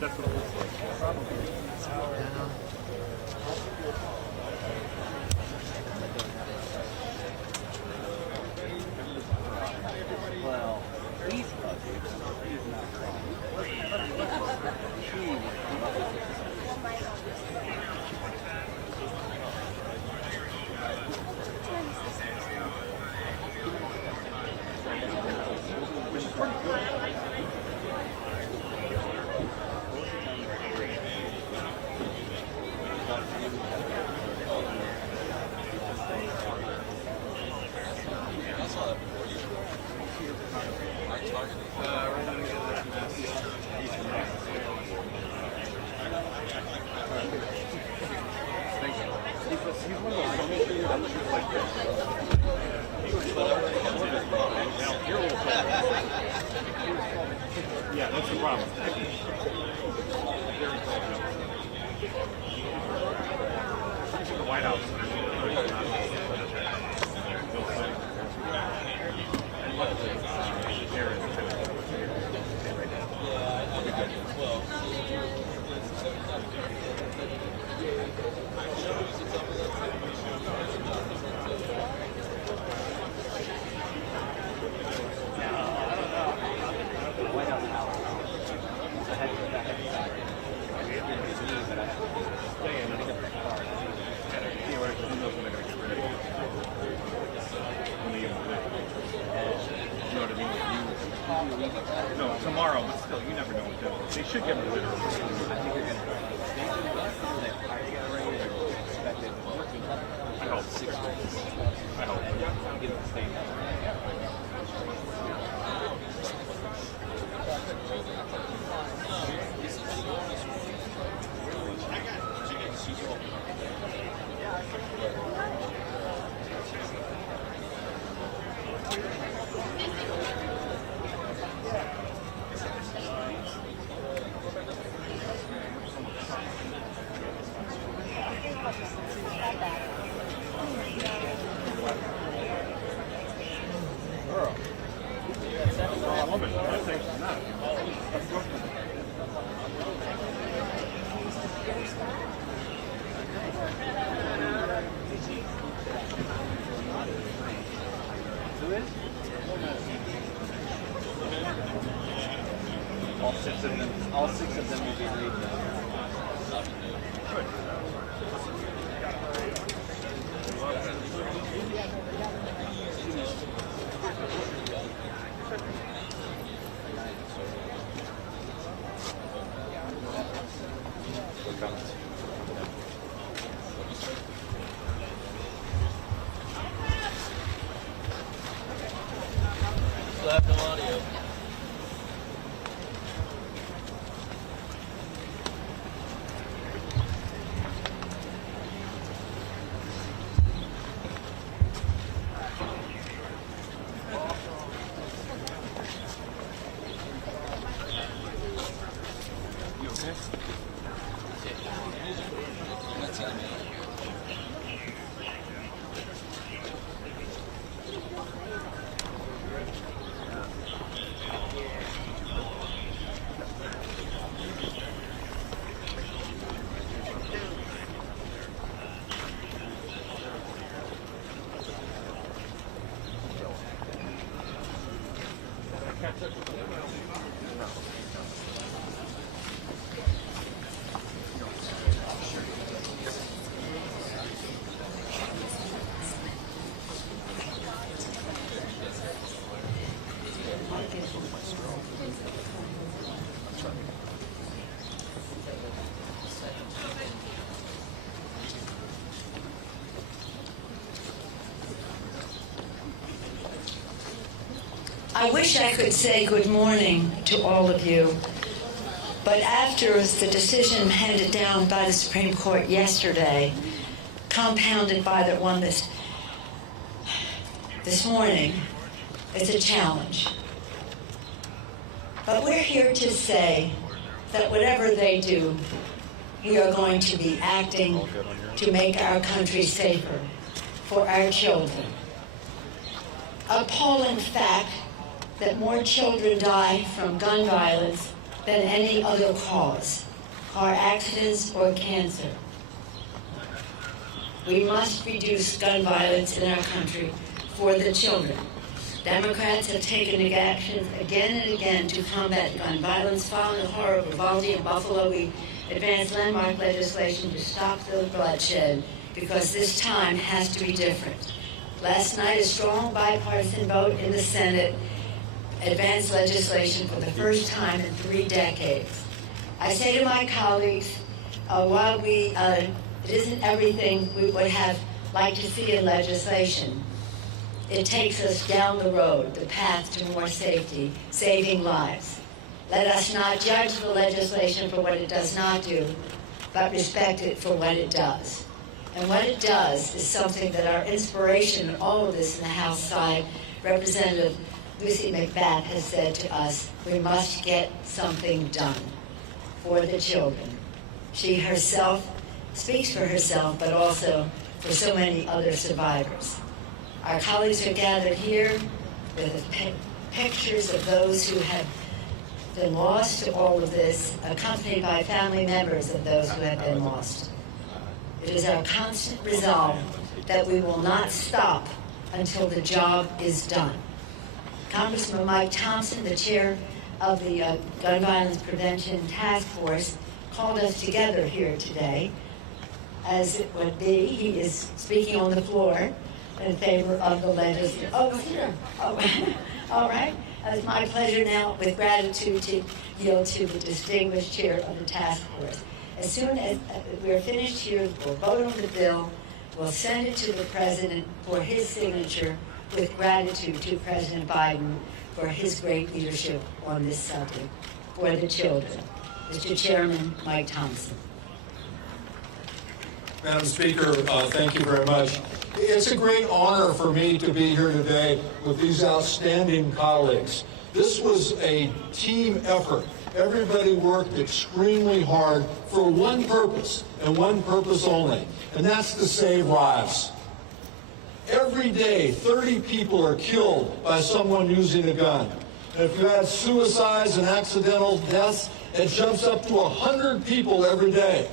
That's what it looks like. Probably. Well, he's fuzzy. He's not Yeah, that's the problem. The White House. No, tomorrow, but still, you never know what they'll do. They should get rid of it. I think you're going to I hope. 6 weeks. I hope. Get it staying all six of them will be read. Good. Still have no audio. I wish I could say good morning to all of you, but after the decision handed down by the Supreme Court yesterday, compounded by the one this morning, it's a challenge. But we're here to say that whatever they do, we are going to be acting to make our country safer for our children. Appalling fact that more children die from gun violence than any other cause, car accidents or cancer. We must reduce gun violence in our country for the children. Democrats have taken actions again and again to combat gun violence. Following the horror of Uvalde and Buffalo, we advanced landmark legislation to stop the bloodshed, because this time has to be different. Last night, a strong bipartisan vote in the Senate advanced legislation for the first time in 3 decades. I say to my colleagues, while it isn't everything we would have liked to see in legislation, it takes us down the road, the path to more safety, saving lives. Let us not judge the legislation for what it does not do, but respect it for what it does. And what it does is something that our inspiration in all of this in the House side, Representative Lucy McBath has said to us, we must get something done for the children. She herself speaks for herself, but also for so many other survivors. Our colleagues are gathered here with pictures of those who have been lost to all of this, accompanied by family members of those who have been lost. It is our constant resolve that we will not stop until the job is done. Congressman Mike Thompson, the chair of the Gun Violence Prevention Task Force, called us together here today. As it would be, he is speaking on the floor in favor of the legislation. Oh, here. Oh, all right. It's my pleasure now, with gratitude, to yield to the distinguished chair of the task force. As soon as we're finished here, we'll vote on the bill. We'll send it to the president for his signature, with gratitude to President Biden for his great leadership on this subject for the children. Mr. Chairman, Mike Thompson. Madam Speaker, thank you very much. It's a great honor for me to be here today with these outstanding colleagues. This was a team effort. Everybody worked extremely hard for one purpose, and one purpose only, and that's to save lives. Every day, 30 people are killed by someone using a gun. And if you add suicides and accidental deaths, it jumps up to 100 people every day.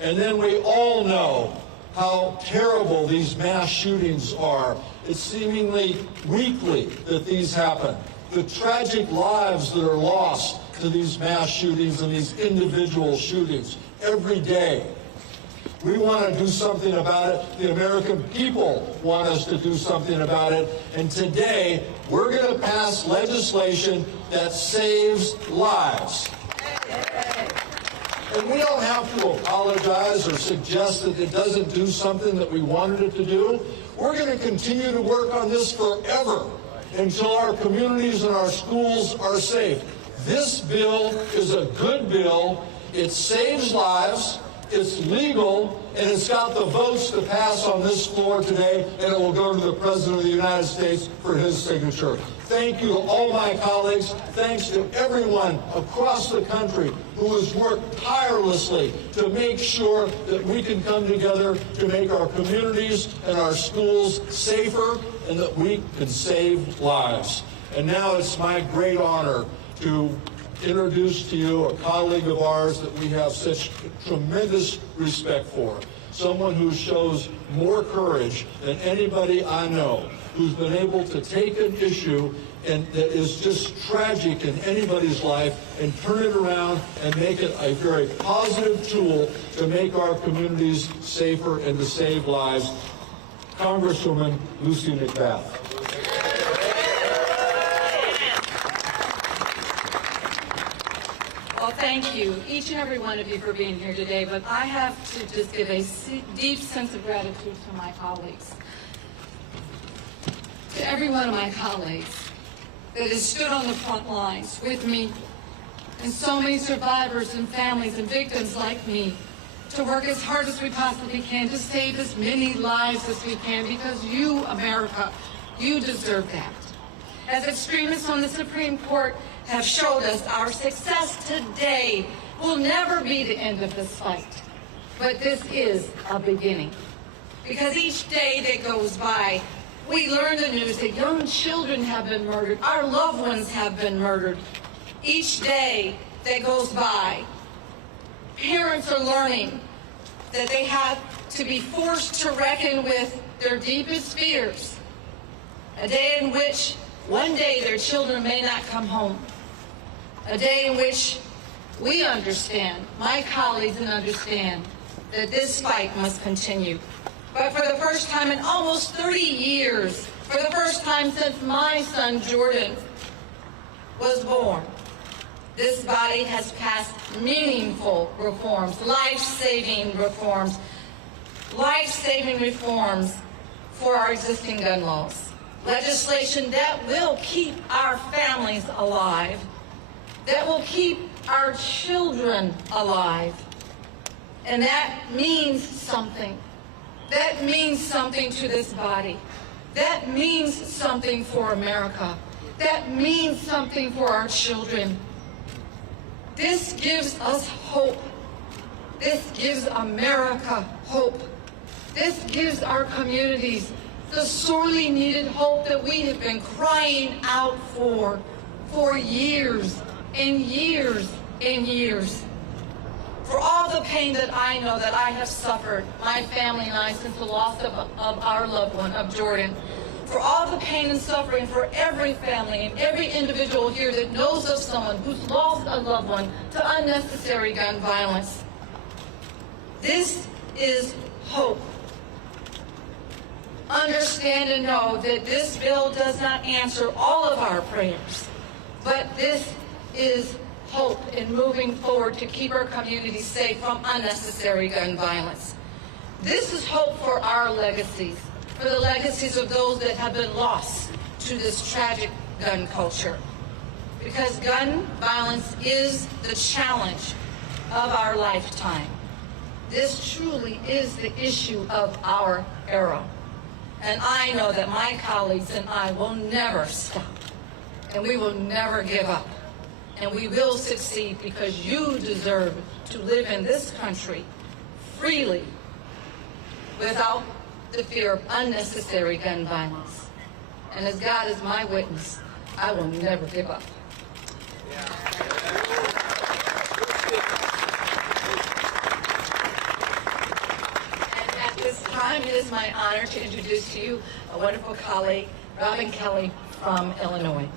And then we all know how terrible these mass shootings are. It's seemingly weekly that these happen. The tragic lives that are lost to these mass shootings and these individual shootings every day. We want to do something about it. The American people want us to do something about it. And today, we're going to pass legislation that saves lives. And we don't have to apologize or suggest that it doesn't do something that we wanted it to do. We're going to continue to work on this forever until our communities and our schools are safe. This bill is a good bill. It saves lives. It's legal, and it's got the votes to pass on this floor today, and it will go to the President of the United States for his signature. Thank you to all my colleagues. Thanks to everyone across the country who has worked tirelessly to make sure that we can come together to make our communities and our schools safer, and that we can save lives. And now it's my great honor to introduce to you a colleague of ours that we have such tremendous respect for, someone who shows more courage than anybody I know, who's been able to take an issue and that is just tragic in anybody's life and turn it around and make it a very positive tool to make our communities safer and to save lives. Congresswoman Lucy McBath. Well, thank you, each and every one of you, for being here today, but I have to just give a deep sense of gratitude to my colleagues. To every one of my colleagues that has stood on the front lines with me, and so many survivors and families and victims like me, to work as hard as we possibly can to save as many lives as we can, because you, America, you deserve that. As extremists on the Supreme Court have showed us, our success today will never be the end of this fight. But this is a beginning. Because each day that goes by, we learn the news that young children have been murdered. Our loved ones have been murdered. Each day, that goes by, parents are learning that they have to be forced to reckon with their deepest fears. A day in which one day their children may not come home. A day in which we understand, my colleagues understand, that this fight must continue. But for the first time in almost 30 years, for the first time since my son Jordan was born, this body has passed meaningful reforms, life-saving reforms for our existing gun laws. Legislation that will keep our families alive, that will keep our children alive. And that means something. That means something to this body. That means something for America. That means something for our children. This gives us hope. This gives America hope. This gives our communities the sorely needed hope that we have been crying out for years and years and years. For all the pain that I know that I have suffered, my family and I, since the loss of our loved one, of Jordan. For all the pain and suffering for every family and every individual here that knows of someone who's lost a loved one to unnecessary gun violence. This is hope. Understand and know that this bill does not answer all of our prayers, but this is hope in moving forward to keep our communities safe from unnecessary gun violence. This is hope for our legacies, for the legacies of those that have been lost to this tragic gun culture. Because gun violence is the challenge of our lifetime. This truly is the issue of our era. And I know that my colleagues and I will never stop, and we will never give up. And we will succeed because you deserve to live in this country freely without the fear of unnecessary gun violence. And as God is my witness, I will never give up. And at this time, it is my honor to introduce to you a wonderful colleague, Robin Kelly from Illinois.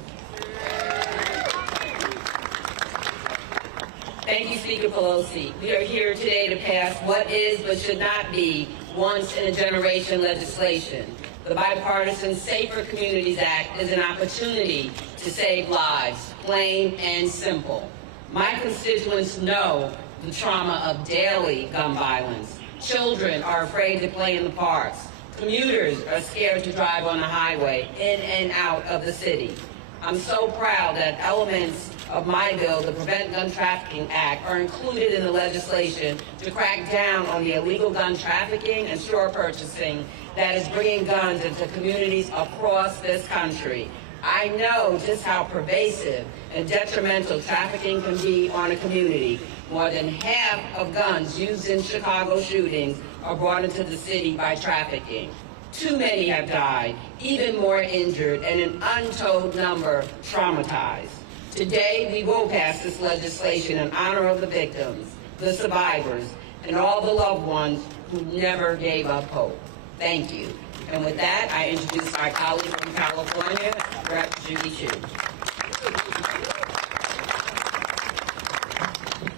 Thank you, Speaker Pelosi. We are here today to pass what is but should not be once-in-a-generation legislation. The Bipartisan Safer Communities Act is an opportunity to save lives, plain and simple. My constituents know the trauma of daily gun violence. Children are afraid to play in the parks. Commuters are scared to drive on the highway in and out of the city. I'm so proud that elements of my bill, the Prevent Gun Trafficking Act, are included in the legislation to crack down on the illegal gun trafficking and store purchasing that is bringing guns into communities across this country. I know just how pervasive and detrimental trafficking can be on a community. More than half of guns used in Chicago shootings are brought into the city by trafficking. Too many have died, even more injured, and an untold number traumatized. Today, we will pass this legislation in honor of the victims, the survivors, and all the loved ones who never gave up hope. Thank you. And with that, I introduce our colleague from California, Rep. Judy Chu.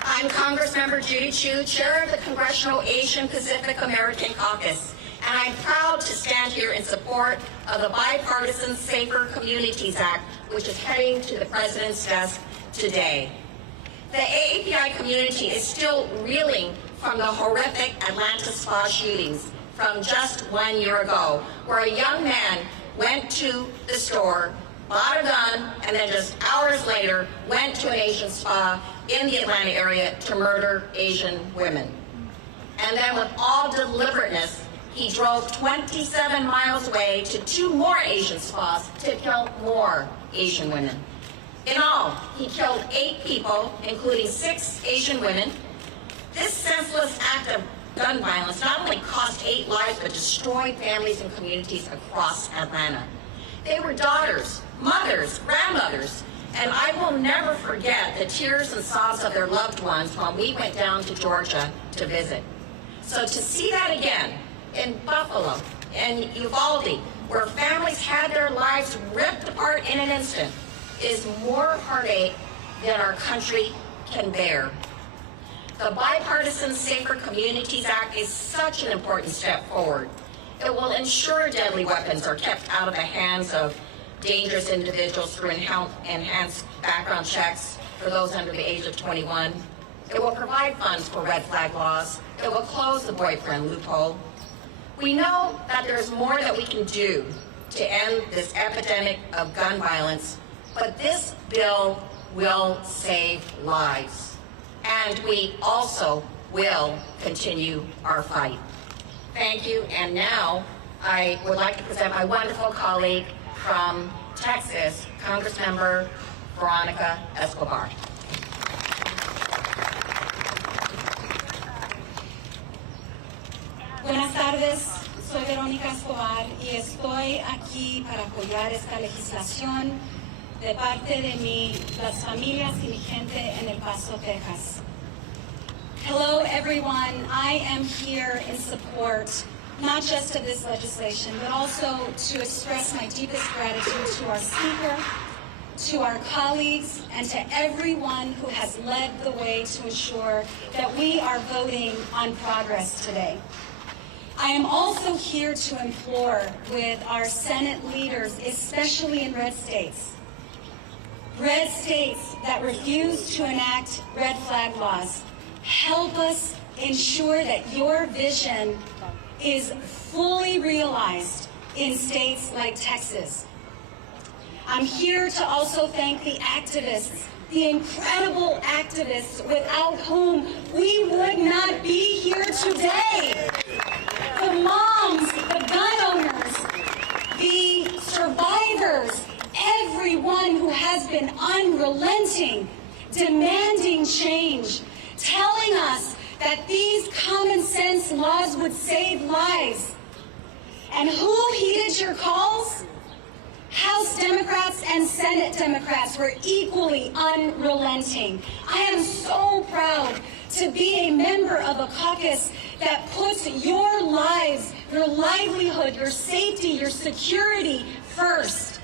I'm Congressmember Judy Chu, Chair of the Congressional Asian Pacific American Caucus, and I'm proud to stand here in support of the Bipartisan Safer Communities Act, which is heading to the President's desk today. The AAPI community is still reeling from the horrific Atlanta spa shootings from just 1 year ago, where a young man went to the store, bought a gun, and then just hours later went to an Asian spa in the Atlanta area to murder Asian women. And then with all deliberateness, he drove 27 miles away to 2 more Asian spas to kill more Asian women. In all, he killed 8 people, including 6 Asian women. This senseless act of gun violence not only cost 8 lives, but destroyed families and communities across Atlanta. They were daughters, mothers, grandmothers, And I will never forget the tears and sobs of their loved ones when we went down to Georgia to visit. So to see that again in Buffalo, in Uvalde, where families had their lives ripped apart in an instant, is more heartache than our country can bear. The Bipartisan Safer Communities Act is such an important step forward. It will ensure deadly weapons are kept out of the hands of dangerous individuals through enhanced background checks for those under the age of 21. It will provide funds for red flag laws. It will close the boyfriend loophole. We know that there's more that we can do to end this epidemic of gun violence, but this bill will save lives. And we also will continue our fight. Thank you, and now I would like to present my wonderful colleague from Texas, Congressmember Veronica Escobar. Buenas tardes, soy Verónica Escobar y estoy aquí para apoyar esta legislación de parte de las familias y mi gente en El Paso, Texas. Hello everyone, I am here in support not just of this legislation, but also to express my deepest gratitude to our Speaker, to our colleagues, and to everyone who has led the way to ensure that we are voting on progress today. I am also here to implore with our Senate leaders, especially in red states that refuse to enact red flag laws, help us ensure that your vision is fully realized in states like Texas. I'm here to also thank the activists, the incredible activists without whom we would not be here today. The moms, the gun owners, the survivors, everyone who has been unrelenting, demanding change, telling us that these common sense laws would save lives. And who heeded your calls? House Democrats and Senate Democrats were equally unrelenting. I am so proud to be a member of a caucus that puts your lives, your livelihood, your safety, your security first.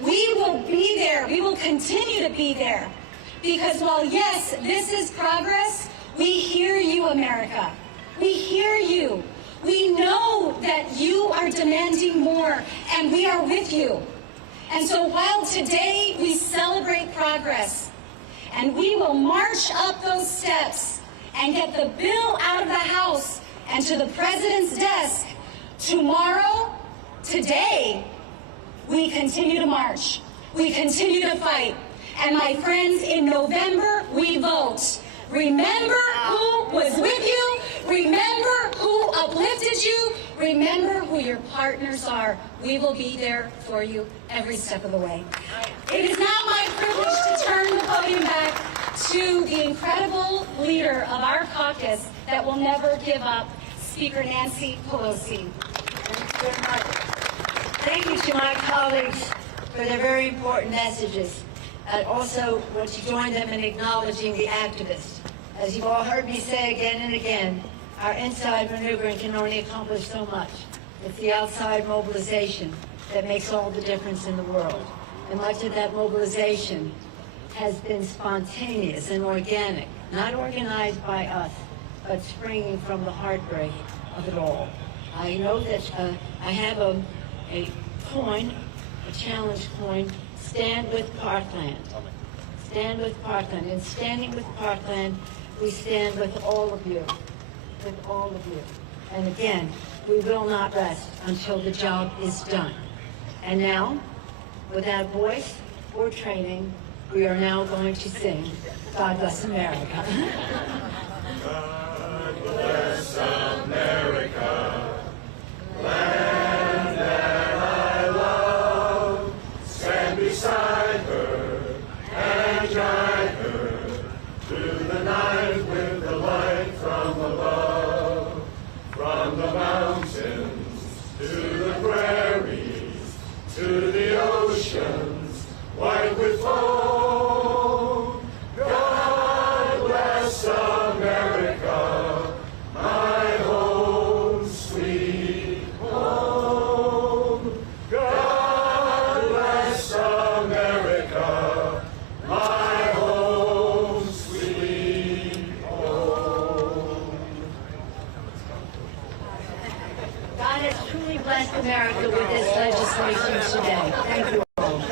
We will be there. We will continue to be there. Because while, yes, this is progress, we hear you, America. We hear you. We know that you are demanding more, and we are with you. And so while today we celebrate progress, and we will march up those steps and get the bill out of the House and to the President's desk, tomorrow, today, we continue to march. We continue to fight. And my friends, in November, we vote. Remember who was with you. Remember who uplifted you. Remember who your partners are. We will be there for you every step of the way. It is now my privilege to turn the podium back to the incredible leader of our caucus that will never give up, Speaker Nancy Pelosi. Thank you very much. Thank you to my colleagues for their very important messages. I also want to join them in acknowledging the activists. As you've all heard me say again and again, our inside maneuvering can only accomplish so much. It's the outside mobilization that makes all the difference in the world. And much of that mobilization has been spontaneous and organic, not organized by us, but springing from the heartbreak of it all. I know that I have a coin, a challenge coin, Stand with Parkland. Stand with Parkland. And standing with Parkland, we stand with all of you. With all of you. And again, we will not rest until the job is done. And now, without voice or training, we are now going to sing God Bless America. God bless America, land that I love. Stand beside her and guide her through the night with the light from above. From the mountains to the prairies, to the oceans, white with foam. protect America with this legislation today. Thank you all.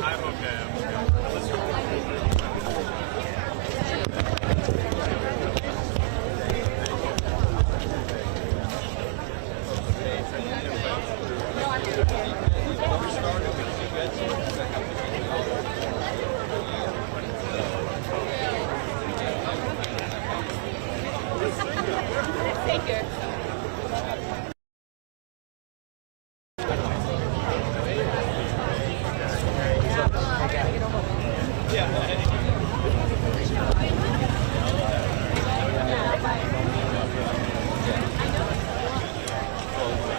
I'm okay. Yeah.